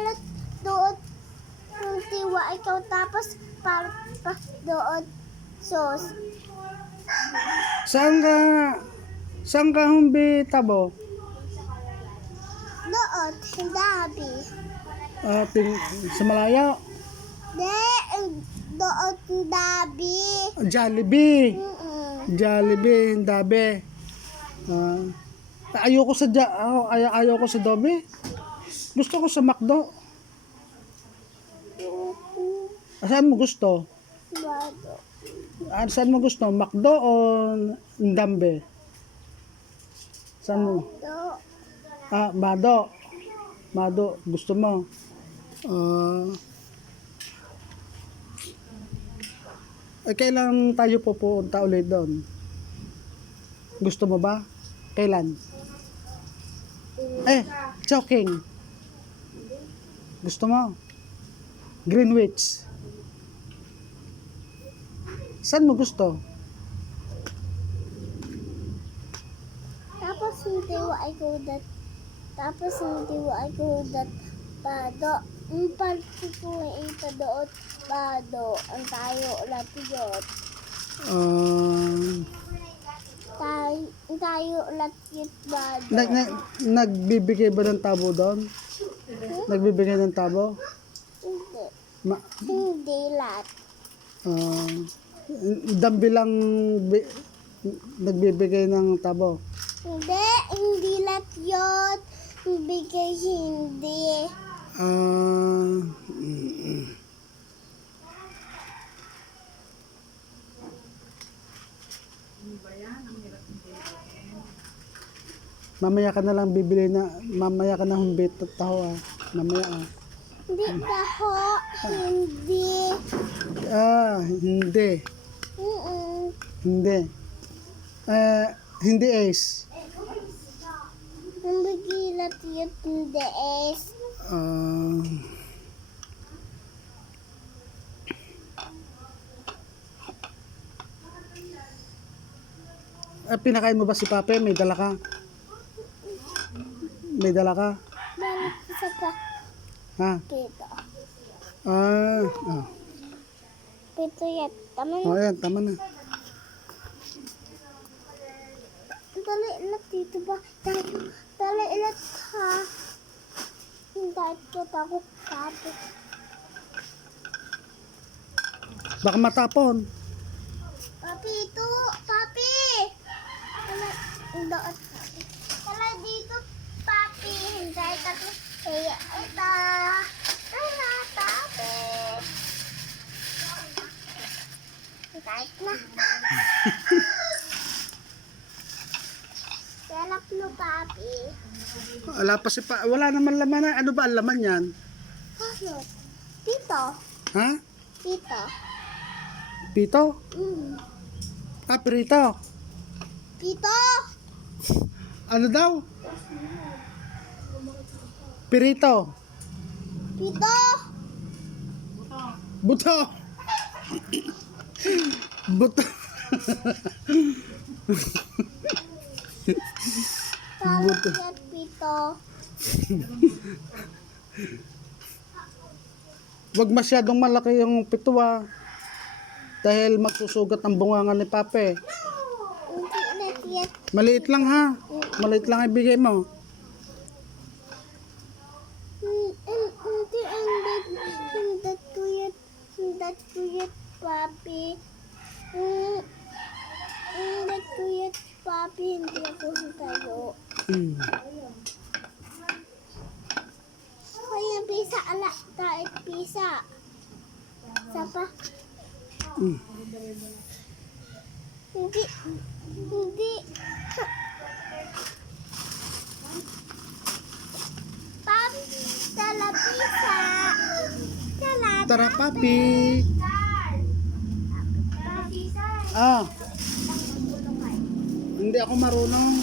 para doon yung tiwa ikaw tapos para pa doon sos. Saan ka humbi tabo? Doon, dabi. Sa malayo? De, doon dabi. Jollibee. Mm-mm. Jollibee, dabe. Ayoko sa ayoko sa Dobe. Gusto ko sa McDo. Saan mo gusto? Bado. Saan mo gusto? McDo o Ndambe? Saan mo? Do. Mado. Mado, gusto mo? Kailan tayo pupunta ulit doon? Gusto mo ba? Kailan? Joking. Gusto mo? Greenwich. Saan mo gusto? Tapos hindi wa ay kudat. Tapos hindi wa ay kudat. Bado. Ang pagkukuha ito doon. Bado. Ang tayo latiyot. Tayo latiyot bado. Nagbibigay ba ng tabo doon? Nagbibigay ng tabo? Hindi. Ma- Hindi lat. Dambi lang nagbibigay ng tabo. Hindi latiyot. Bigay hindi. Mamaya ka na lang bibili na, mamaya ka na humbit at taho mamaya Hindi taho. Hindi. Hindi. Hindi. Hindi ace. Hindi latiyot hindi es. Pinakain mo ba si Pape? May dala ka? May dala ka? Balik isa pa. Ha? Pito. Ah. Pito yan. Tama na. Ayan, tama na. Dali ilat dito ba? Dali ilat ha. Hindi ko ako kapit. Baka matapon. Papi ito. Papi. Dala dito. Papi. Hindi ka ko. Ito. Tara, papi. Kahit na. Kalap mo, papi. Wala pa si Pa. Wala naman laman na. Ano ba ang laman yan? Ano? Tito. Ha? Tito. Pito? Perito. Tito. Ano daw? Perito. Tito. Buto. Buto. Buto. Tito. Wag masyadong malaki yung pito dahil magsusugat ang bunganga ni Pape. Hindi na tiyan. Maliit lang ha. Maliit lang ibigay mo. Hindi tuyat, papi. Hindi tuyat, papi. Hindi ako tayo. Kaya pisa, ala. Tayo pisa. Sapa? Hindi. Papi, tala pisa. Tara, Papi. Hindi ako marunong.